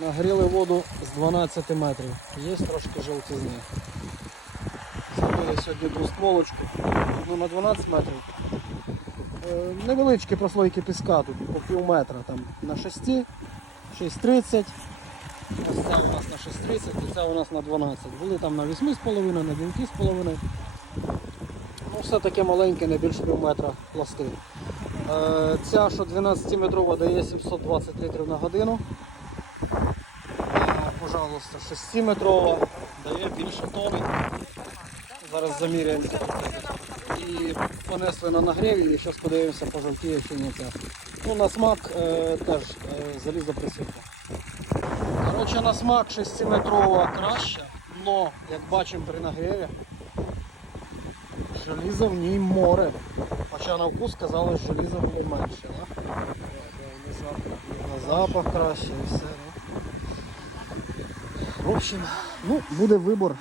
Нагріли воду з 12 метрів. Є трошки жовтизни. Зробили сьогодні двостволочку. Одну на 12 метрів. Е, Невеличкі прослойки піска тут по пів метра там на 6, 6,30. Ось ця у нас на 6,30 і ця у нас на 12. Були там на 8,5, на 9,5. Ну, все таке маленьке, не більше пів метра пластин. Е, Ця, що 12-метрова, дає 720 літрів на годину. Е, Пожалуйста, 6-метрова дає більше тони. Зараз заміряємо. І понесли на нагрів і зараз подивимося, пожовтіє чи ні. Ну, на смак е, теж е, залізо присипку. Коротше, на смак 6-метрова краще, але, як бачимо при нагріві, желізо в ній море. Хоча на вкус казали, що желізо було менше. Да? На запах краще і все. В общем, ну, буде вибор.